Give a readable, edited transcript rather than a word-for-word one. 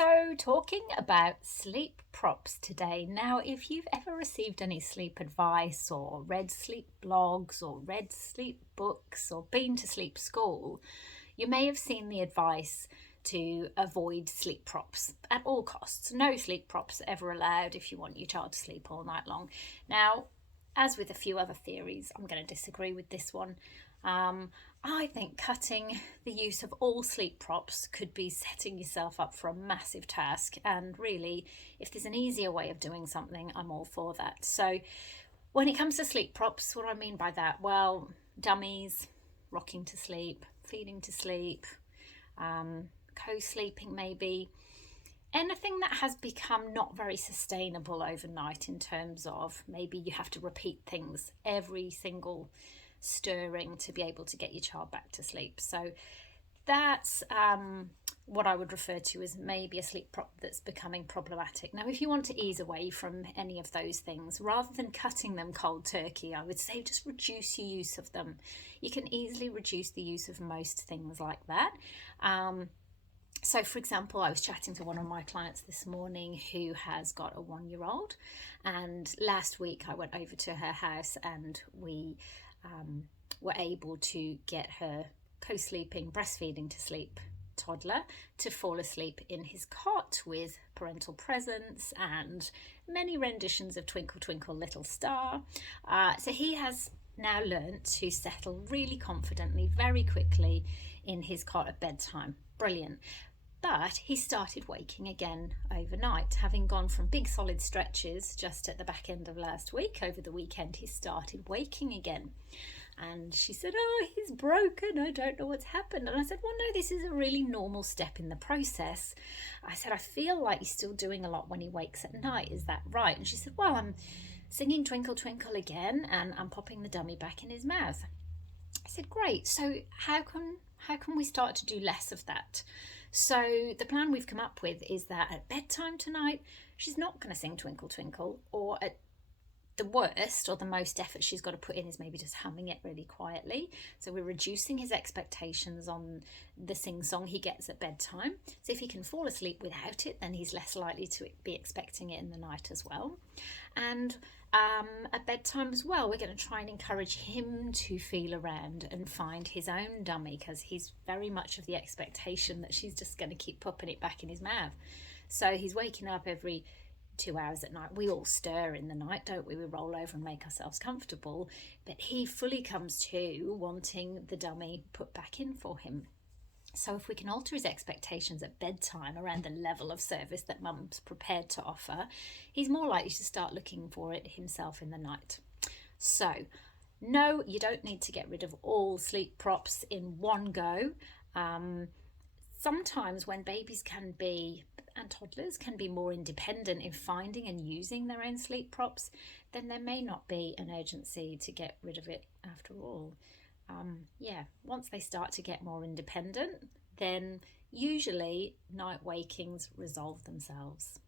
So, talking about sleep props today. Now, if you've ever received any sleep advice or read sleep blogs or read sleep books or been to sleep school, you may have seen the advice to avoid sleep props at all costs. No sleep props ever allowed if you want your child to sleep all night long. Now, as with a few other theories, I'm going to disagree with this one. I think cutting the use of all sleep props could be setting yourself up for a massive task. And really, if there's an easier way of doing something, I'm all for that. So, when it comes to sleep props, what do I mean by that? Well, dummies, rocking to sleep, feeding to sleep, co sleeping maybe. Anything that has become not very sustainable overnight in terms of maybe you have to repeat things every single stirring to be able to get your child back to sleep. So that's what I would refer to as maybe a sleep prop that's becoming problematic. Now, if you want to ease away from any of those things, rather than cutting them cold turkey, I would say just reduce your use of them. You can easily reduce the use of most things like that. So, for example, I was chatting to one of my clients this morning who has got a 1-year-old, and last week I went over to her house and we were able to get her co-sleeping, breastfeeding to sleep toddler to fall asleep in his cot with parental presence and many renditions of Twinkle Twinkle Little Star. So he has now learnt to settle really confidently, very quickly in his cot at bedtime. Brilliant. But he started waking again overnight. Having gone from big solid stretches just at the back end of last week, over the weekend, he started waking again. And she said, "Oh, he's broken. I don't know what's happened." And I said, "Well, no, this is a really normal step in the process." I said, "I feel like he's still doing a lot when he wakes at night. Is that right?" And she said, "Well, I'm singing Twinkle Twinkle again and I'm popping the dummy back in his mouth." I said, "Great. So how can we start to do less of that?" So the plan we've come up with is that at bedtime tonight, she's not going to sing Twinkle Twinkle, or at the worst or the most effort she's got to put in is maybe just humming it really quietly. So we're reducing his expectations on the sing song he gets at bedtime. So if he can fall asleep without it, then he's less likely to be expecting it in the night as well. And at bedtime as well, we're going to try and encourage him to feel around and find his own dummy, because he's very much of the expectation that she's just going to keep popping it back in his mouth. So he's waking up every 2 hours at night. We all stir in the night, don't we? We roll over and make ourselves comfortable. But he fully comes to wanting the dummy put back in for him. So if we can alter his expectations at bedtime around the level of service that mum's prepared to offer, he's more likely to start looking for it himself in the night. So no, you don't need to get rid of all sleep props in one go. Sometimes when babies can be, and toddlers can be, more independent in finding and using their own sleep props, then there may not be an urgency to get rid of it after all. Once they start to get more independent, then usually night wakings resolve themselves.